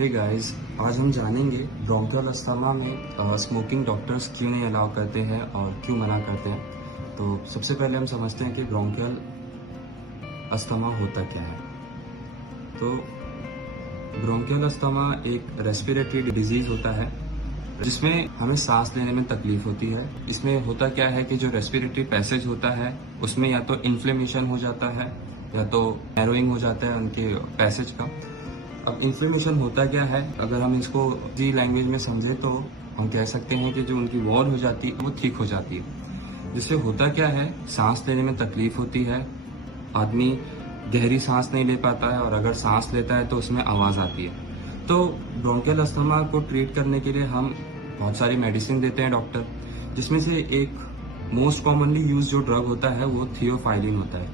Hey guys, आज हम जानेंगे ब्रोंकियल अस्थमा में स्मोकिंग डॉक्टर्स क्यों नहीं अलाउ करते हैं और क्यों मना करते हैं। तो सबसे पहले हम समझते हैं कि ब्रोंकियल अस्थमा होता क्या है। तो ब्रोंकियल अस्थमा एक रेस्पिरेटरी डिजीज होता है जिसमें हमें सांस लेने में तकलीफ होती है। इसमें होता क्या है कि जो रेस्पिरेटरी पैसेज होता है उसमें या तो इन्फ्लेमेशन हो जाता है या तो नैरोइंग हो जाता है उनके पैसेज का। अब इन्फ्लेमेशन होता क्या है, अगर हम इसको जी लैंग्वेज में समझे तो हम कह सकते हैं कि जो उनकी वॉल हो जाती है वो थिक हो जाती है। जिससे होता क्या है, सांस लेने में तकलीफ होती है, आदमी गहरी सांस नहीं ले पाता है और अगर सांस लेता है तो उसमें आवाज़ आती है। तो ब्रोंकियल अस्थमा को ट्रीट करने के लिए हम बहुत सारी मेडिसिन देते हैं डॉक्टर, जिसमें से एक मोस्ट कॉमनली यूज जो ड्रग होता है वो थियोफाइलिन होता है।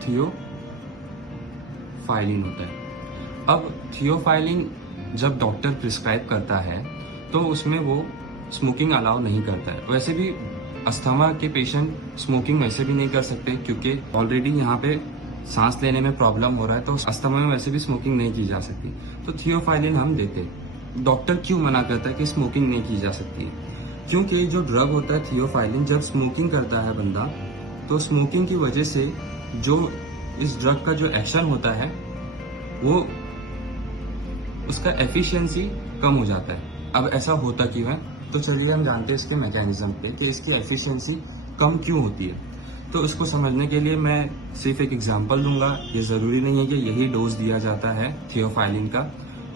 थियोफाइलिन होता है। अब थियोफाइलिन जब डॉक्टर प्रिस्क्राइब करता है तो उसमें वो स्मोकिंग अलाउ नहीं करता है। वैसे भी अस्थमा के पेशेंट स्मोकिंग वैसे भी नहीं कर सकते क्योंकि ऑलरेडी यहाँ पे सांस लेने में प्रॉब्लम हो रहा है, तो अस्थमा में वैसे भी स्मोकिंग नहीं की जा सकती। तो थियोफाइलिन हम देते। डॉक्टर क्यों मना करता है कि स्मोकिंग नहीं की जा सकती है? क्योंकि जो ड्रग होता है थियोफाइलिन, जब स्मोकिंग करता है बंदा तो स्मोकिंग की वजह से जो इस ड्रग का जो एक्शन होता है वो उसका एफिशिएंसी कम हो जाता है। अब ऐसा होता क्यों है, तो चलिए हम जानते हैं इसके मैकेनिज्म पे कि इसकी एफिशिएंसी कम क्यों होती है। तो इसको समझने के लिए मैं सिर्फ एक एग्जांपल दूंगा। ये जरूरी नहीं है कि यही डोज दिया जाता है थियोफाइलिन का।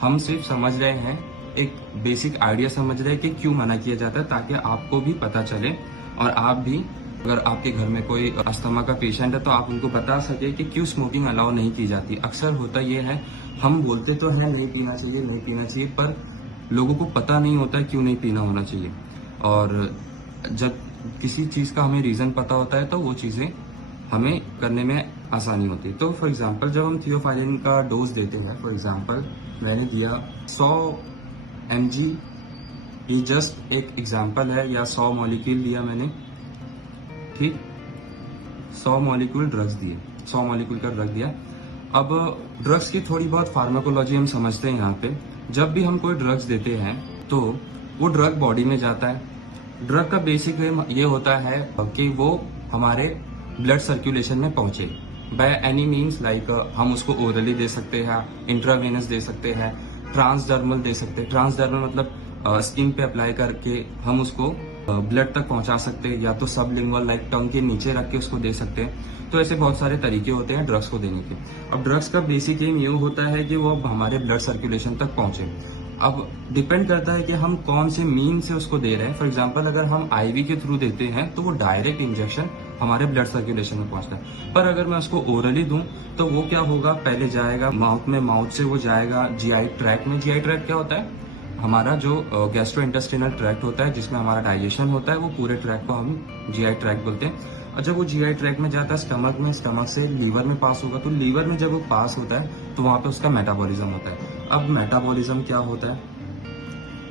हम सिर्फ समझ रहे हैं, एक बेसिक आइडिया समझ रहे हैं कि क्यों मना किया जाता है, ताकि आपको भी पता चले और आप भी, अगर आपके घर में कोई अस्थमा का पेशेंट है तो आप उनको बता सके कि क्यों स्मोकिंग अलाउ नहीं की जाती। अक्सर होता ये है, हम बोलते तो हैं नहीं पीना चाहिए नहीं पीना चाहिए, पर लोगों को पता नहीं होता क्यों नहीं पीना होना चाहिए। और जब किसी चीज़ का हमें रीज़न पता होता है तो वो चीज़ें हमें करने में आसानी होती है। तो फॉर एग्जांपल जब हम थियोफाइलिन का डोज देते हैं, फॉर एग्जांपल मैंने दिया 100 mg, ये जस्ट एक एग्जांपल है, या 100 मॉलिक्यूल दिया मैंने, ठीक, 100 मॉलिक्यूल ड्रग्स दिए, 100 मॉलिक्यूल का ड्रग दिया। अब ड्रग्स की थोड़ी बहुत फार्माकोलॉजी हम समझते हैं यहाँ पे। जब भी हम कोई ड्रग्स देते हैं तो वो ड्रग बॉडी में जाता है। ड्रग का बेसिक एम ये होता है कि वो हमारे ब्लड सर्कुलेशन में पहुंचे बाय एनी मीन्स, लाइक हम उसको ओरली दे सकते हैं, इंट्रावेनस दे सकते हैं, ट्रांसडर्मल दे सकते हैं। ट्रांसडर्मल मतलब स्किन पे अप्लाई करके हम उसको ब्लड तक पहुंचा सकते हैं, या तो सबलिंगुअल लाइक टंग के नीचे रख के उसको दे सकते हैं। तो ऐसे बहुत सारे तरीके होते हैं ड्रग्स को देने के। अब ड्रग्स का बेसिक एम ये होता है कि वो हमारे ब्लड सर्कुलेशन तक पहुंचे। अब डिपेंड करता है कि हम कौन से मीन से उसको दे रहे हैं। फॉर एग्जांपल अगर हम आईवी के थ्रू देते हैं तो वो डायरेक्ट इंजेक्शन हमारे ब्लड सर्कुलेशन में पहुंचता है। पर अगर मैं उसको ओरली दूं तो वो क्या होगा, पहले जाएगा माउथ में, माउथ से वो जाएगा जीआई ट्रैक्ट में। जीआई ट्रैक्ट क्या होता है, हमारा जो गैस्ट्रो इंटेस्टिनल ट्रैक्ट होता है जिसमें हमारा डाइजेशन होता है, वो पूरे ट्रैक को हम जीआई ट्रैक्ट बोलते हैं। और जब वो जीआई ट्रैक्ट में जाता है स्टमक में, स्टमक से लीवर में पास होगा, तो लीवर में जब वो पास होता है तो वहां पे उसका मेटाबॉलिज्म होता है। अब मेटाबॉलिज्म क्या होता है,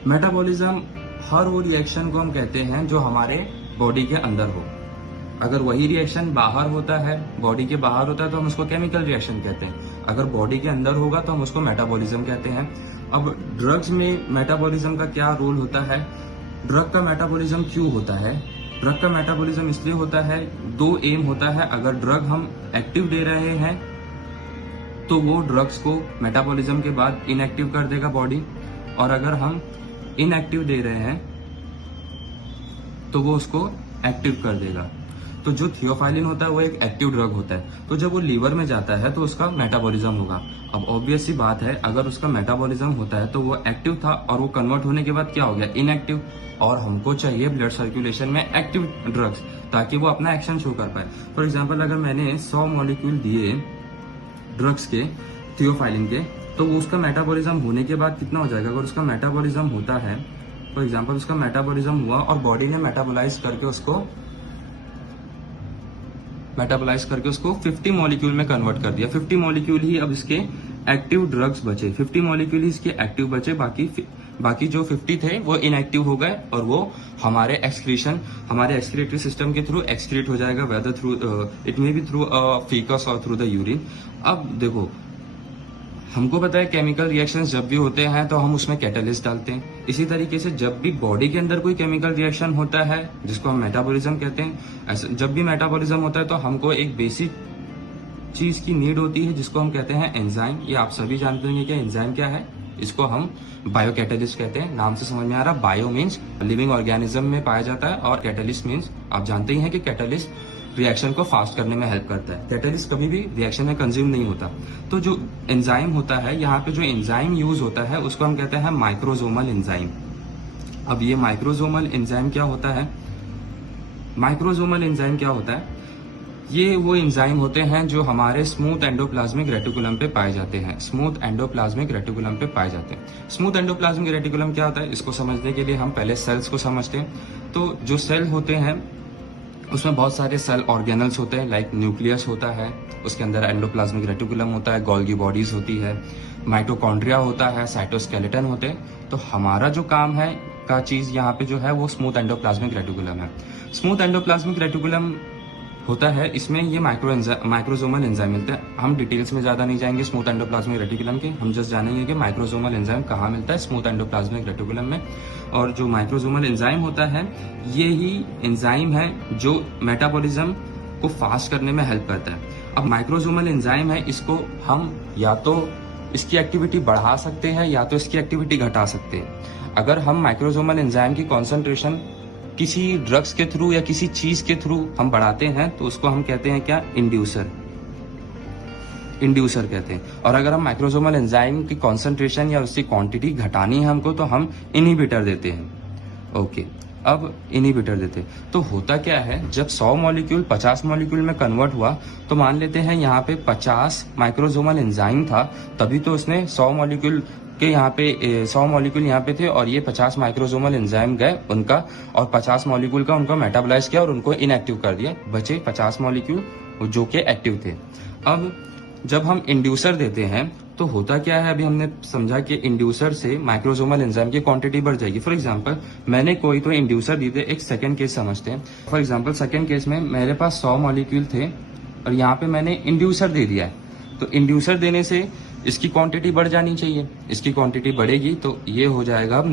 मेटाबॉलिज्म हर वो रिएक्शन को हम कहते हैं जो हमारे बॉडी के अंदर हो। अगर वही रिएक्शन बाहर होता है, बॉडी के बाहर होता है, तो हम उसको केमिकल रिएक्शन कहते हैं। अगर बॉडी के अंदर होगा तो हम उसको मेटाबॉलिज्म कहते हैं। अब ड्रग्स में मेटाबॉलिज्म का क्या रोल होता है, ड्रग का मेटाबॉलिज्म क्यों होता है? ड्रग का मेटाबॉलिज्म इसलिए होता है, दो एम होता है। अगर ड्रग हम एक्टिव दे रहे हैं तो वो ड्रग्स को मेटाबॉलिज्म के बाद इनएक्टिव कर देगा बॉडी, और अगर हम इनएक्टिव दे रहे हैं तो वो उसको एक्टिव कर देगा। तो जो थियोफाइलिन होता है वो एक एक्टिव ड्रग होता है, तो जब वो लीवर में जाता है तो उसका मेटाबॉलिज्म होगा। अब ऑब्वियस सी बात है, अगर उसका मेटाबॉलिज्म होता है तो वो एक्टिव था और वो कन्वर्ट होने के बाद क्या हो गया, इनएक्टिव। और हमको चाहिए ब्लड सर्कुलेशन में एक्टिव ड्रग्स ताकि वो अपना एक्शन शो कर पाए। फॉर एग्जाम्पल अगर मैंने 100 मॉलिक्यूल दिए ड्रग्स के, थियोफाइलिन के, तो वो उसका मेटाबॉलिज्म होने के बाद कितना हो जाएगा, अगर उसका मेटाबॉलिज्म होता है, फॉर एग्जाम्पल उसका मेटाबॉलिज्म हुआ और बॉडी ने मेटाबोलाइज करके उसको 50 मॉलिक्यूल में कन्वर्ट कर दिया। 50 मॉलिक्यूल ही अब इसके एक्टिव ड्रग्स बचे, 50 मॉलिक्यूल ही इसके एक्टिव बचे, बाकी जो 50 थे वो इनएक्टिव हो गए और वो हमारे एक्सक्रीटरी सिस्टम के थ्रू एक्सक्रीट हो जाएगा, whether through it may be through faeces और थ्रू द यूरिन। अब देखो, हमको पता है केमिकल रिएक्शंस जब भी होते हैं तो हम उसमें कैटलिस्ट डालते हैं। इसी तरीके से जब भी बॉडी के अंदर कोई केमिकल रिएक्शन होता है जिसको हम मेटाबॉलिज्म कहते हैं, ऐसे जब भी मेटाबॉलिज्म होता है तो हमको एक बेसिक चीज की नीड होती है जिसको हम कहते हैं एंजाइम। ये आप सभी जानते होंगे कि एंजाइम क्या है। इसको हम बायो कैटलिस्ट कहते हैं। नाम से समझ में आ रहा, बायो मीन्स लिविंग ऑर्गेनिज्म में पाया जाता है और कैटलिस्ट मीन्स आप जानते ही हैं कि कैटलिस्ट रिएक्शन को फास्ट करने में हेल्प करता है। कैटलिस्ट कभी भी रिएक्शन में कंज्यूम नहीं होता। तो जो एंजाइम होता है, यहाँ पे जो एंजाइम यूज होता है उसको हम कहते हैं माइक्रोसोमल एंजाइम। अब ये माइक्रोसोमल एंजाइम क्या होता है? माइक्रोसोमल एंजाइम क्या होता है? ये वो एंजाइम होते हैं जो हमारे स्मूथ एंडोप्लाज्मिक रेटिकुलम पे पाए जाते हैं। स्मूथ एंडोप्लाज्मिक रेटिकुलम पे पाए जाते हैं। स्मूथ एंडोप्लाज्मिक रेटिकुलम क्या होता है, इसको समझने के लिए हम पहले सेल्स को समझते हैं। तो जो सेल होते हैं उसमें बहुत सारे सेल ऑर्गेनल्स होते हैं, लाइक न्यूक्लियस होता है, उसके अंदर एंडोप्लाज्मिक रेटिकुलम होता है, गोल्गी बॉडीज होती है, माइटोकॉन्ड्रिया होता है, साइटोस्केलेटन होते हैं। तो हमारा जो काम है का चीज यहाँ पे जो है वो स्मूथ एंडोप्लाज्मिक रेटिकुलम है। स्मूथ एंडोप्लाज्मिक रेटिकुलम होता है, इसमें ये माइक्रोसोमल एंजाइम मिलते हैं। हम डिटेल्स में ज्यादा नहीं जाएंगे स्मूथ एंडोप्लाज्मिक रेटिकुलम के, हम जस्ट जानेंगे कि माइक्रोसोमल एंजाइम कहाँ मिलता है स्मूथ एंडोप्लाज्मिक रेटिकुलम में। और जो माइक्रोसोमल एंजाइम होता है ये ही एंजाइम है जो मेटाबॉलिज्म को फास्ट करने में हेल्प करता है। अब माइक्रोसोमल एंजाइम है, इसको हम या तो इसकी एक्टिविटी बढ़ा सकते हैं या तो इसकी एक्टिविटी घटा सकते हैं। अगर हम माइक्रोसोमल एंजाइम की कॉन्सेंट्रेशन किसी ड्रग्स के थ्रू या किसी चीज के थ्रू हम बढ़ाते हैं तो उसको हम कहते हैं क्या? इंड्यूसर कहते हैं। और अगर हम माइक्रोसोमल एंजाइम की कॉन्सेंट्रेशन या उसकी क्वांटिटी घटानी है हमको तो हम इनहिबिटर देते हैं। ओके, अब इनहिबिटर देते हैं तो होता क्या है, जब 100 मॉलिक्यूल 50 मॉलिक्यूल में कन्वर्ट हुआ तो मान लेते हैं यहाँ पे 50 माइक्रोसोमल एंजाइम था, तभी तो उसने 100 मॉलिक्यूल के यहाँ पे 100 मॉलिक्यूल यहाँ पे थे और ये 50 माइक्रोसोमल एंजाइम गए उनका और 50 मॉलिक्यूल का उनको मेटाबोलाइज किया और उनको इनएक्टिव कर दिया, बचे 50 मॉलिक्यूल जो कि एक्टिव थे। अब जब हम इंड्यूसर देते हैं तो होता क्या है, अभी हमने समझा कि इंड्यूसर से माइक्रोसोमल एंजाइम की क्वांटिटी बढ़ जाएगी। फॉर एग्जांपल मैंने कोई तो इंड्यूसर दी थे, एक सेकंड केस समझते हैं। फॉर एग्जांपल सेकंड केस में मेरे पास 100 मॉलिक्यूल थे और यहाँ पे मैंने इंड्यूसर दे दिया है। तो इंड्यूसर देने से इसकी क्वांटिटी बढ़ जानी चाहिए, इसकी क्वांटिटी बढ़ेगी तो ये हो जाएगा अब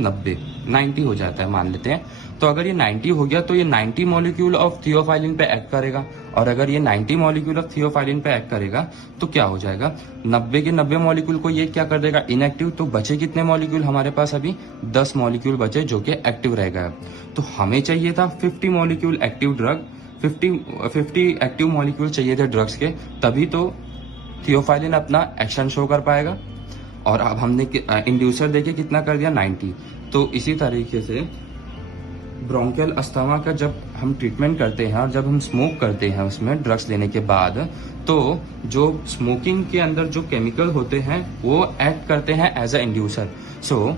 90 हो जाता है मान लेते हैं। तो अगर ये 90 हो गया तो ये 90 मॉलिक्यूल ऑफ थियोफाइलिन पे एक्ट करेगा और अगर ये 90 मॉलिक्यूल ऑफ थियोफाइलिन पे एक्ट करेगा तो क्या हो जाएगा, 90 के 90 मॉलिक्यूल को ये क्या कर देगा, इनएक्टिव। तो बचे कितने मॉलिक्यूल हमारे पास? अभी 10 मॉलिक्यूल बचे जो कि एक्टिव रह गए। तो हमें चाहिए था 50 molecule active drug, 50 active molecule चाहिए थे ड्रग्स के, तभी तो थियोफाइलिन अपना एक्शन शो कर पाएगा। और अब हमने इंड्यूसर देके कितना कर दिया, 90। तो इसी तरीके से ब्रोंकियल अस्थमा का जब हम ट्रीटमेंट करते हैं और जब हम स्मोक करते हैं उसमें ड्रग्स लेने के बाद, तो जो स्मोकिंग के अंदर जो केमिकल होते हैं वो एक्ट करते हैं एज अ इंड्यूसर। सो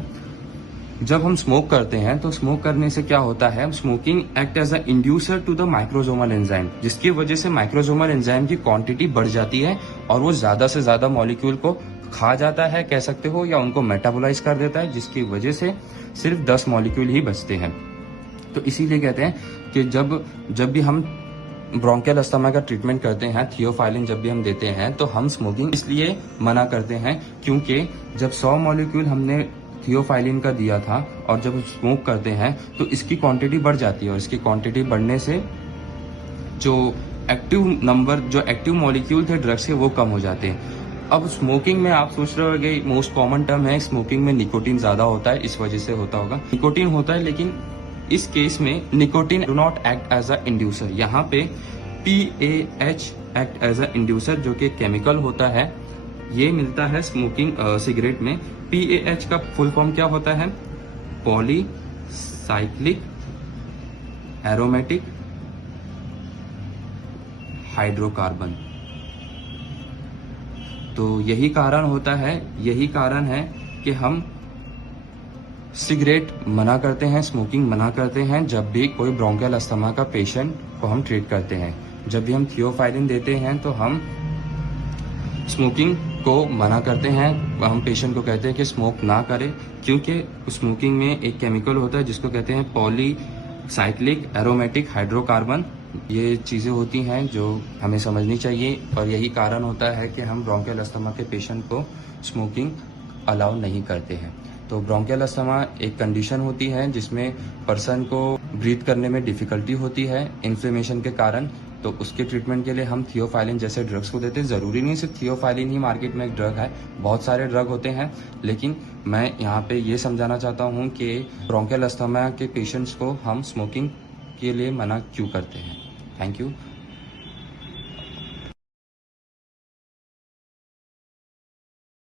जब हम स्मोक करते हैं तो स्मोक करने से क्या होता है, smoking act as a inducer to the microsomal enzyme, जिसकी वजह से माइक्रोसोमल एंजाइम की क्वांटिटी बढ़ जाती है और वो ज्यादा से ज्यादा मॉलिक्यूल को खा जाता है कह सकते हो, या उनको मेटाबोलाइज कर देता है, जिसकी वजह से सिर्फ 10 मॉलिक्यूल ही बचते हैं। तो इसीलिए कहते हैं कि जब भी हम ब्रोंकियल अस्थमा का ट्रीटमेंट करते हैं, थियोफाइलिन जब भी हम देते हैं तो हम स्मोकिंग इसलिए मना करते हैं क्योंकि जब 100 मॉलिक्यूल हमने थियोफाइलिन का दिया था और जब स्मोक करते हैं तो इसकी क्वांटिटी बढ़ जाती है और इसकी क्वांटिटी बढ़ने से जो एक्टिव मॉलिक्यूल थे ड्रग्स के वो कम हो जाते हैं। अब स्मोकिंग में आप सोच रहे होंगे, मोस्ट कॉमन टर्म है स्मोकिंग में निकोटीन ज्यादा होता है, इस वजह से होता होगा। निकोटीन होता है लेकिन इस केस में nicotine do not act as a inducer. यहाँ पे PAH act as a inducer जो कि केमिकल होता है, ये मिलता है स्मोकिंग सिगरेट में। PAH का फुल फॉर्म क्या होता है, पॉलीसाइक्लिक एरोमेटिक हाइड्रोकार्बन। तो यही कारण है कि हम सिगरेट मना करते हैं, स्मोकिंग मना करते हैं जब भी कोई ब्रोंकियल अस्थमा का पेशेंट को हम ट्रीट करते हैं। जब भी हम थियोफाइलिन देते हैं तो हम स्मोकिंग को मना करते हैं, हम पेशेंट को कहते हैं कि स्मोक ना करें, क्योंकि स्मोकिंग में एक केमिकल होता है जिसको कहते हैं पॉलीसाइक्लिक एरोमेटिक हाइड्रोकार्बन, ये चीज़ें होती हैं जो हमें समझनी चाहिए और यही कारण होता है कि हम ब्रोंकियल अस्थमा के पेशेंट को स्मोकिंग अलाउ नहीं करते हैं। तो ब्रोंकियल अस्थमा एक कंडीशन होती है जिसमें पर्सन को ब्रीथ करने में डिफ़िकल्टी होती है इन्फ्लेमेशन के कारण। तो उसके ट्रीटमेंट के लिए हम थियोफाइलिन जैसे ड्रग्स को देते हैं। ज़रूरी नहीं सिर्फ थियोफाइलिन ही मार्केट में एक ड्रग है, बहुत सारे ड्रग होते हैं। लेकिन मैं यहाँ पे ये समझाना चाहता हूँ कि ब्रोंकियल अस्थमा के पेशेंट्स को हम स्मोकिंग के लिए मना क्यों करते हैं। Thank you.